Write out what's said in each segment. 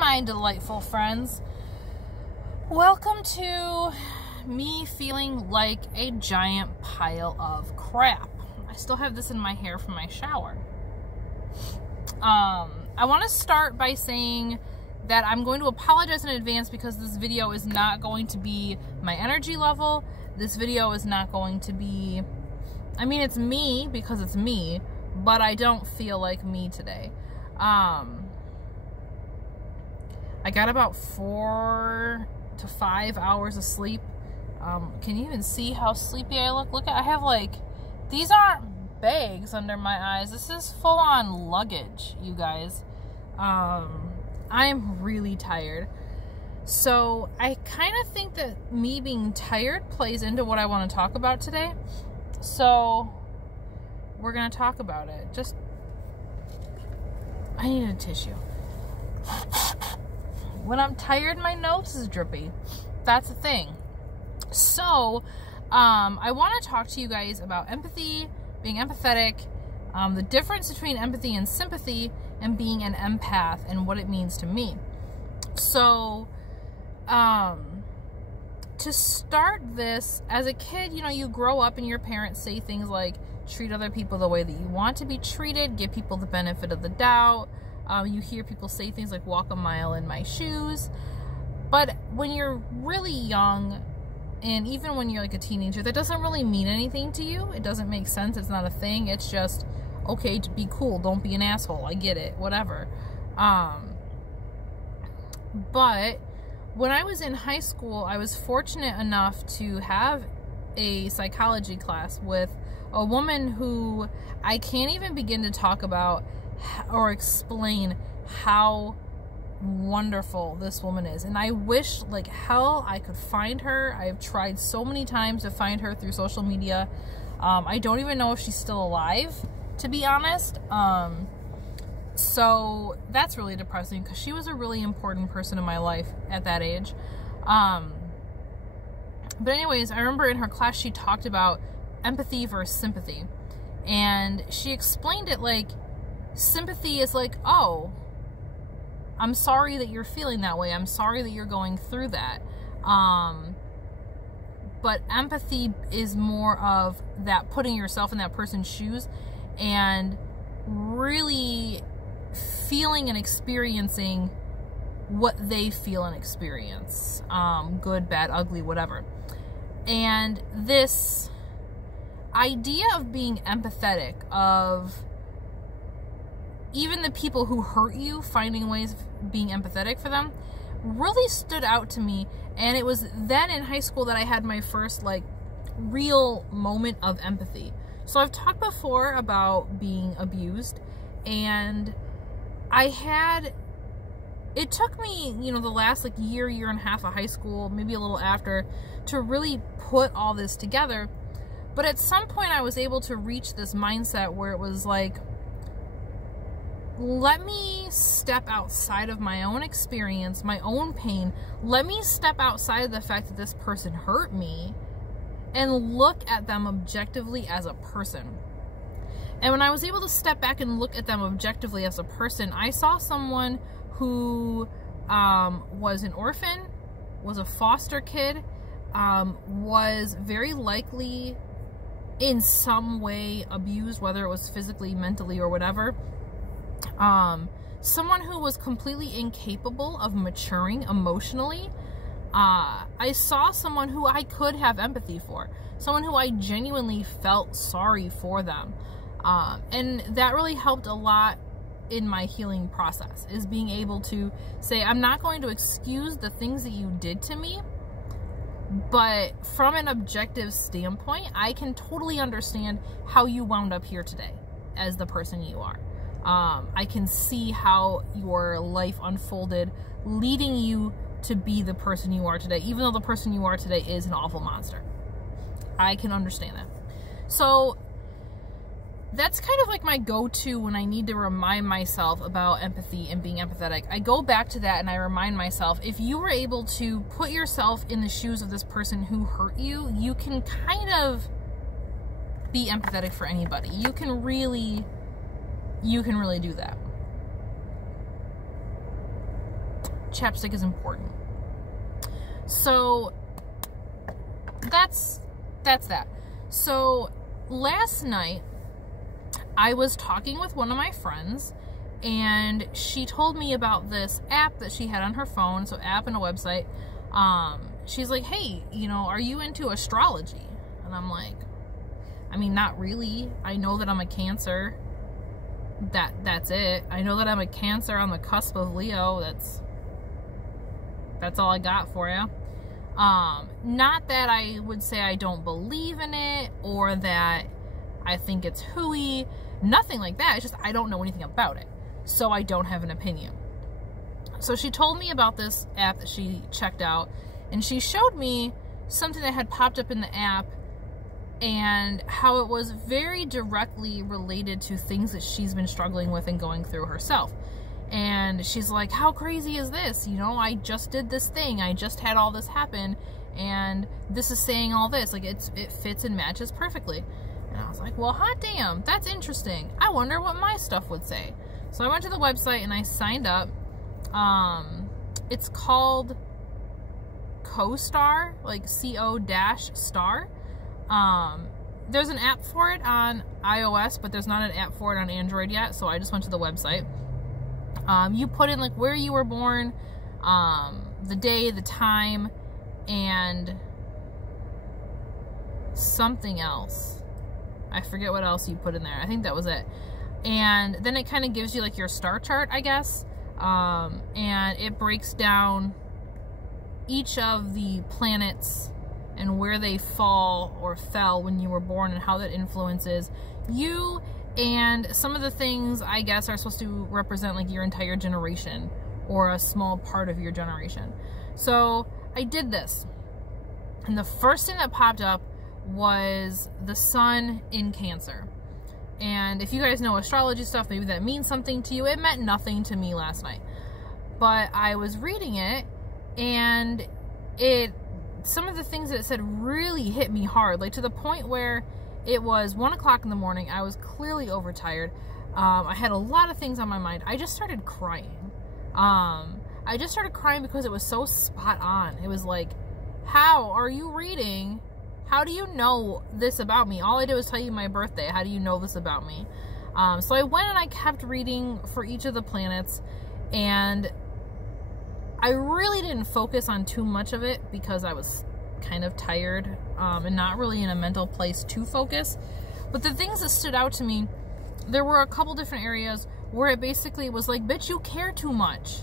my delightful friends. Welcome to me feeling like a giant pile of crap. I still have this in my hair from my shower. I want to start by saying that I'm going to apologize in advance because this video is not going to be my energy level. This video is not going to be, I mean, it's me because it's me, but I don't feel like me today. I got about 4 to 5 hours of sleep. Can you even see how sleepy I look? Look, I have like, these aren't bags under my eyes. This is full-on luggage, you guys. I'm really tired. So I kind of think that me being tired plays into what I want to talk about today. So we're going to talk about it. Just, I need a tissue. When I'm tired, my nose is drippy. That's the thing. So, I want to talk to you guys about empathy, being empathetic, the difference between empathy and sympathy, and being an empath, and what it means to me. So, to start this, as a kid, you know, you grow up and your parents say things like, treat other people the way that you want to be treated, give people the benefit of the doubt. You hear people say things like, walk a mile in my shoes. But when you're really young, and even when you're like a teenager, that doesn't really mean anything to you. It doesn't make sense. It's not a thing. It's just, okay, to be cool. Don't be an asshole. I get it. Whatever. But when I was in high school, I was fortunate enough to have a psychology class with a woman who I can't even begin to talk about or explain how wonderful this woman is. And I wish like hell I could find her. I've tried so many times to find her through social media. I don't even know if she's still alive, to be honest. So that's really depressing because she was a really important person in my life at that age. But anyways, I remember in her class she talked about empathy versus sympathy. And she explained it like, sympathy is like, oh, I'm sorry that you're feeling that way. I'm sorry that you're going through that. But empathy is more of that putting yourself in that person's shoes and really feeling and experiencing what they feel and experience. Good, bad, ugly, whatever. And this idea of being empathetic, of even the people who hurt you, finding ways of being empathetic for them, really stood out to me. And it was then in high school that I had my first like real moment of empathy. So I've talked before about being abused, and it took me, you know, the last like year and a half of high school, maybe a little after, to really put all this together. But at some point I was able to reach this mindset where it was like, let me step outside of my own experience, my own pain. Let me step outside of the fact that this person hurt me and look at them objectively as a person. And when I was able to step back and look at them objectively as a person, I saw someone who was an orphan, was a foster kid, was very likely in some way abused, whether it was physically, mentally, or whatever. Someone who was completely incapable of maturing emotionally. I saw someone who I could have empathy for, someone who I genuinely felt sorry for them. And that really helped a lot in my healing process, is being able to say, I'm not going to excuse the things that you did to me, but from an objective standpoint, I can totally understand how you wound up here today as the person you are. I can see how your life unfolded, leading you to be the person you are today, even though the person you are today is an awful monster. I can understand that. So that's kind of like my go-to when I need to remind myself about empathy and being empathetic. I go back to that and I remind myself, if you were able to put yourself in the shoes of this person who hurt you, you can kind of be empathetic for anybody. You can really do that. chapstick is important. So that's that. So last night I was talking with one of my friends, and she told me about this app that she had on her phone. So app and a website. She's like, hey, you know, are you into astrology? And I'm like, I mean, not really. I know that I'm a Cancer. That's it. I know that I'm a Cancer on the cusp of Leo. That's all I got for you. Not that I would say I don't believe in it or that I think it's hooey. Nothing like that. It's just I don't know anything about it. So I don't have an opinion. So she told me about this app that she checked out, and she showed me something that had popped up in the app and how it was very directly related to things that she's been struggling with and going through herself. And she's like, how crazy is this? You know, I just did this thing. I just had all this happen, and this is saying all this. Like, it fits and matches perfectly. And I was like, well, hot damn, that's interesting. I wonder what my stuff would say. So I went to the website and I signed up. It's called CoStar, like CO-star. There's an app for it on iOS, but there's not an app for it on Android yet. So I just went to the website. You put in like where you were born, the day, the time, and something else. I forget what else you put in there. I think that was it. And then it kind of gives you like your star chart, I guess. And it breaks down each of the planets and where they fall or fell when you were born and how that influences you. And some of the things, I guess, are supposed to represent like your entire generation or a small part of your generation. So I did this. And the first thing that popped up was the sun in Cancer. And if you guys know astrology stuff, maybe that means something to you. It meant nothing to me last night. But I was reading it, and some of the things that it said really hit me hard. Like to the point where it was 1 o'clock in the morning. I was clearly overtired. I had a lot of things on my mind. I just started crying. I just started crying because it was so spot on. It was like, how are you reading? How do you know this about me? All I did was tell you my birthday. How do you know this about me? So I went and I kept reading for each of the planets, and I really didn't focus on too much of it because I was kind of tired and not really in a mental place to focus. But the things that stood out to me, there were a couple different areas where it basically was like, bitch, you care too much.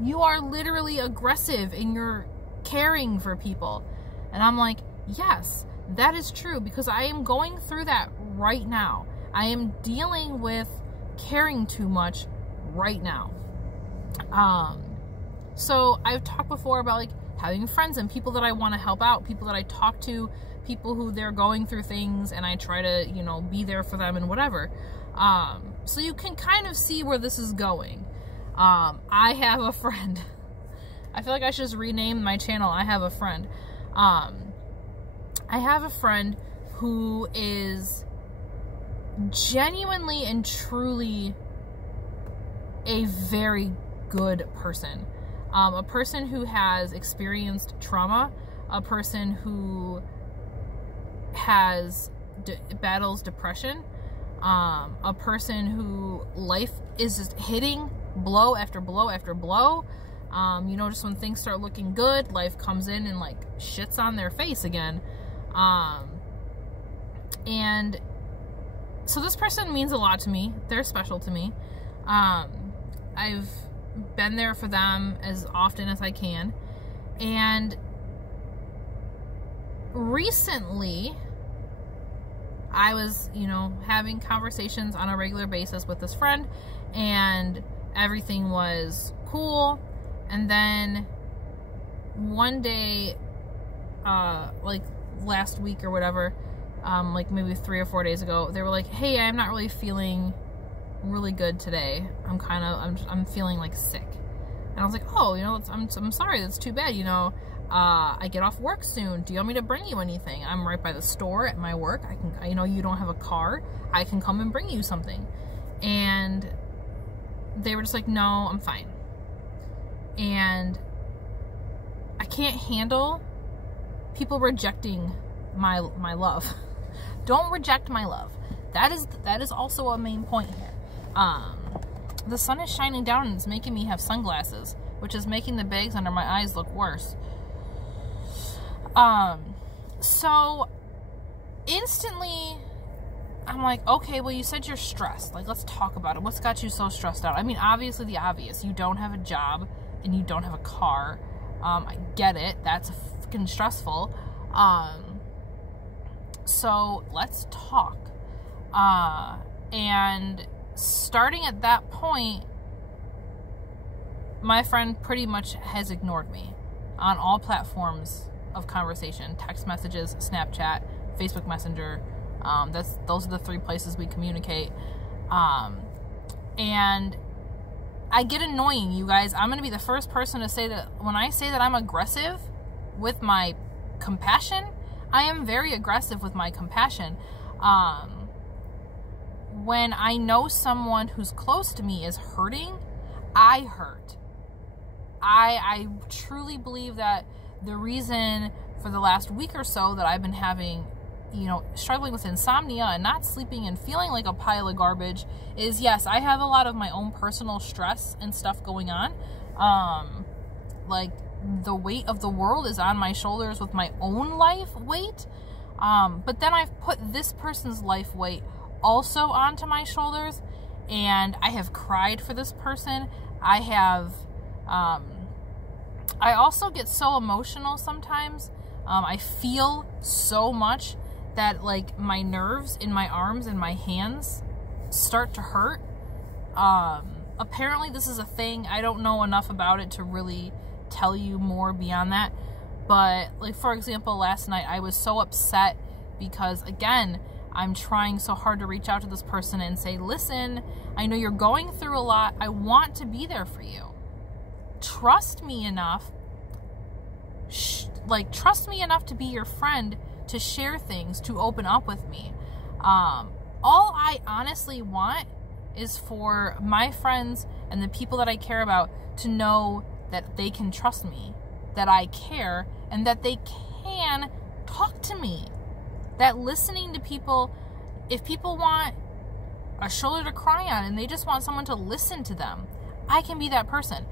You are literally aggressive in your caring for people. And I'm like, yes, that is true, because I am going through that right now. I am dealing with caring too much right now. So I've talked before about like having friends and people that I want to help out, people that I talk to, people who they're going through things, and I try to, you know, be there for them and whatever. So you can kind of see where this is going. I have a friend. I feel like I should just rename my channel I Have a Friend. I have a friend who is genuinely and truly a very good person. A person who has experienced trauma, a person who has battles depression, a person who life is just hitting blow after blow after blow. You know, just when things start looking good, life comes in and like shits on their face again. And so this person means a lot to me. They're special to me. I've been there for them as often as I can. And recently I was, you know, having conversations on a regular basis with this friend, and everything was cool. And then one day, like last week or whatever, like maybe 3 or 4 days ago, they were like, hey, I'm not really feeling really good today. I'm feeling like sick. And I was like, oh, you know, I'm sorry, that's too bad. You know, I get off work soon. Do you want me to bring you anything? I'm right by the store at my work. You know, you don't have a car. I can come and bring you something. And they were just like, no, I'm fine. And I can't handle people rejecting my love. Don't reject my love. That is also a main point here. The sun is shining down and it's making me have sunglasses, which is making the bags under my eyes look worse. So instantly I'm like, okay, well, you said you're stressed. Like, let's talk about it. What's got you so stressed out? I mean, obviously the obvious. You don't have a job and you don't have a car. I get it. That's freaking stressful. So let's talk. And starting at that point, my friend pretty much has ignored me on all platforms of conversation: text messages, Snapchat, Facebook Messenger. Those are the 3 places we communicate. And I get annoying, you guys. I'm going to be the first person to say that when I say that I'm aggressive with my compassion, I am very aggressive with my compassion. When I know someone who's close to me is hurting, I hurt. I truly believe that the reason for the last week or so that I've been having, struggling with insomnia and not sleeping and feeling like a pile of garbage is, yes, I have a lot of my own personal stress and stuff going on. Like, the weight of the world is on my shoulders with my own life weight. But then I've put this person's life weight also onto my shoulders, and I have cried for this person. I also get so emotional sometimes. I feel so much that, like, my nerves in my arms and my hands start to hurt. Apparently this is a thing. I don't know enough about it to really tell you more beyond that. But, like, for example, last night I was so upset because, again, I'm trying so hard to reach out to this person and say, listen, I know you're going through a lot. I want to be there for you. Trust me enough. Trust me enough to be your friend, to share things, to open up with me. All I honestly want is for my friends and the people that I care about to know that they can trust me, that I care, and that they can talk to me. That listening to people, if people want a shoulder to cry on and they just want someone to listen to them, I can be that person.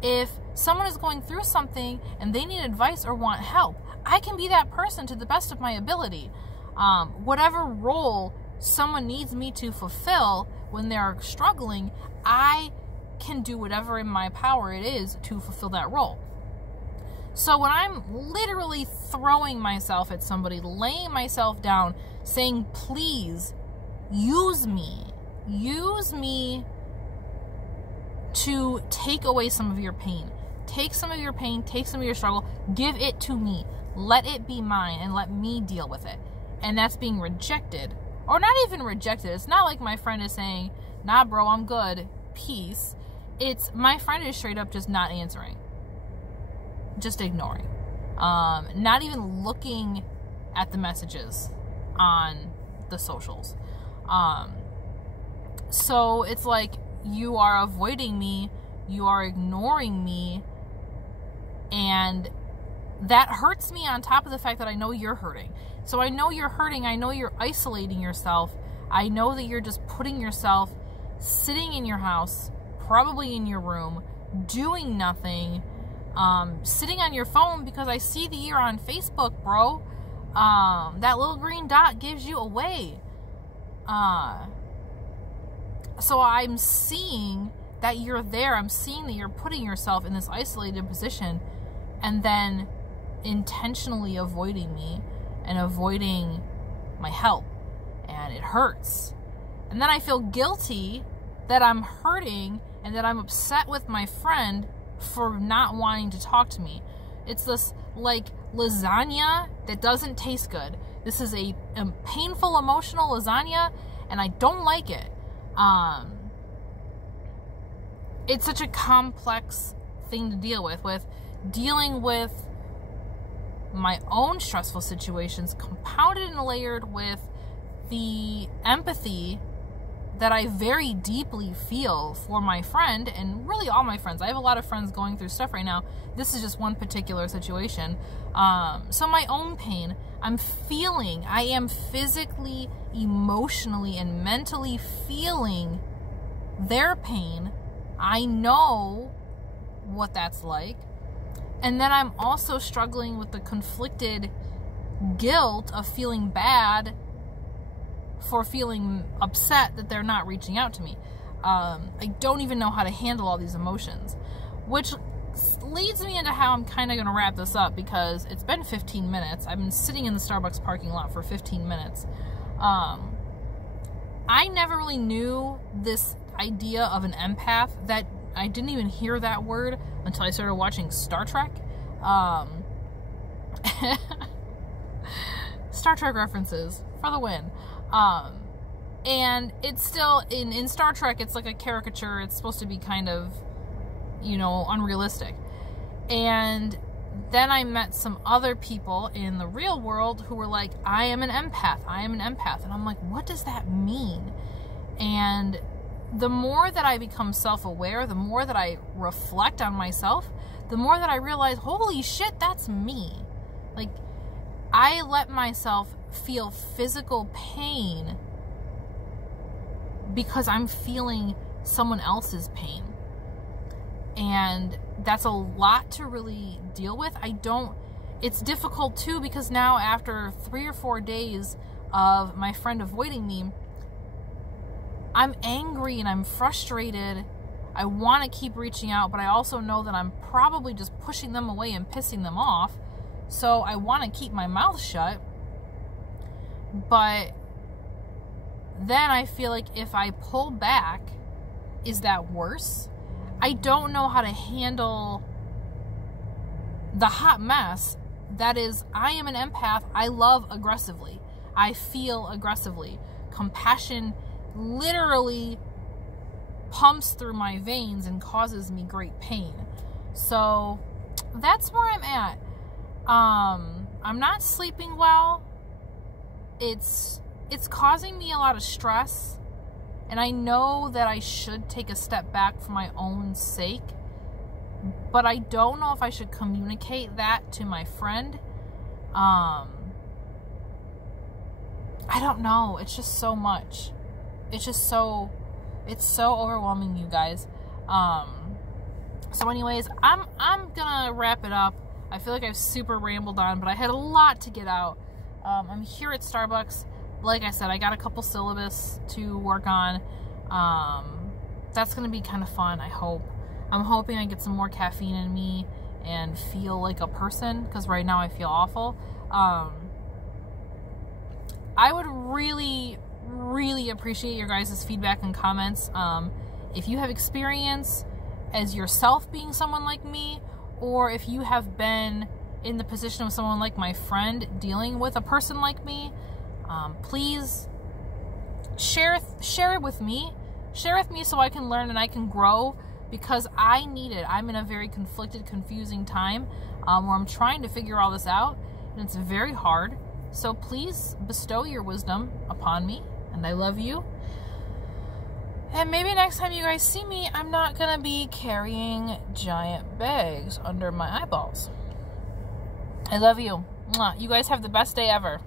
If someone is going through something and they need advice or want help, I can be that person to the best of my ability. Whatever role someone needs me to fulfill when they're struggling, I can do whatever in my power it is to fulfill that role. So when I'm literally throwing myself at somebody, laying myself down, saying, please, use me to take away some of your pain. Take some of your pain, take some of your struggle, give it to me. Let it be mine and let me deal with it. And that's being rejected. Or not even rejected. It's not like my friend is saying, nah, bro, I'm good, peace. It's my friend is straight up just not answering. Just ignoring. Not even looking at the messages on the socials. So it's like, you are avoiding me, you are ignoring me, and that hurts me on top of the fact that I know you're hurting. So I know you're hurting, I know you're isolating yourself, I know that you're just putting yourself sitting in your house, probably in your room, doing nothing, sitting on your phone because I see that you're on Facebook, bro. That little green dot gives you away. So I'm seeing that you're there. I'm seeing that you're putting yourself in this isolated position and then intentionally avoiding me and avoiding my help. And it hurts. And then I feel guilty that I'm hurting and that I'm upset with my friend for not wanting to talk to me. It's this, like, lasagna that doesn't taste good. This is a painful, emotional lasagna, and I don't like it. It's such a complex thing to deal with dealing with my own stressful situations, compounded and layered with the empathy that I very deeply feel for my friend, and really all my friends. I have a lot of friends going through stuff right now. This is just one particular situation. So my own pain, I am physically, emotionally, and mentally feeling their pain. I know what that's like. And then I'm also struggling with the conflicted guilt of feeling bad for feeling upset that they're not reaching out to me. I don't even know how to handle all these emotions, which leads me into how I'm kind of going to wrap this up, because it's been 15 minutes. I've been sitting in the Starbucks parking lot for 15 minutes. I never really knew this idea of an empath. That I didn't even hear that word until I started watching Star Trek. Star Trek references for the win. And it's still, in Star Trek, it's like a caricature. It's supposed to be kind of, you know, unrealistic. And then I met some other people in the real world who were like, I am an empath. I am an empath. And I'm like, what does that mean? And the more that I become self-aware, the more that I reflect on myself, the more that I realize, holy shit, that's me. Like, I let myself feel physical pain because I'm feeling someone else's pain. And that's a lot to really deal with. It's difficult too, because now after 3 or 4 days of my friend avoiding me, I'm angry and I'm frustrated. I want to keep reaching out, but I also know that I'm probably just pushing them away and pissing them off. So I want to keep my mouth shut. But then I feel like if I pull back, is that worse? I don't know how to handle the hot mess that is, I am an empath. I love aggressively. I feel aggressively. Compassion literally pumps through my veins and causes me great pain. So that's where I'm at. I'm not sleeping well. It's causing me a lot of stress, and I know that I should take a step back for my own sake, but I don't know if I should communicate that to my friend. I don't know. It's just so much. It's so overwhelming, you guys. So anyways, I'm gonna wrap it up. I feel like I've super rambled on, but I had a lot to get out. I'm here at Starbucks. Like I said, I got a couple syllabus to work on. That's gonna be kind of fun, I hope. I'm hoping I get some more caffeine in me and feel like a person, because right now I feel awful. I would really appreciate your guys' feedback and comments. If you have experience as yourself being someone like me, or if you have been in the position of someone like my friend dealing with a person like me, please share it with me. Share with me so I can learn and I can grow, because I need it. I'm in a very conflicted, confusing time where I'm trying to figure all this out, and it's very hard. So please bestow your wisdom upon me, and I love you. And maybe next time you guys see me, I'm not gonna be carrying giant bags under my eyeballs. I love you. Mwah. You guys have the best day ever.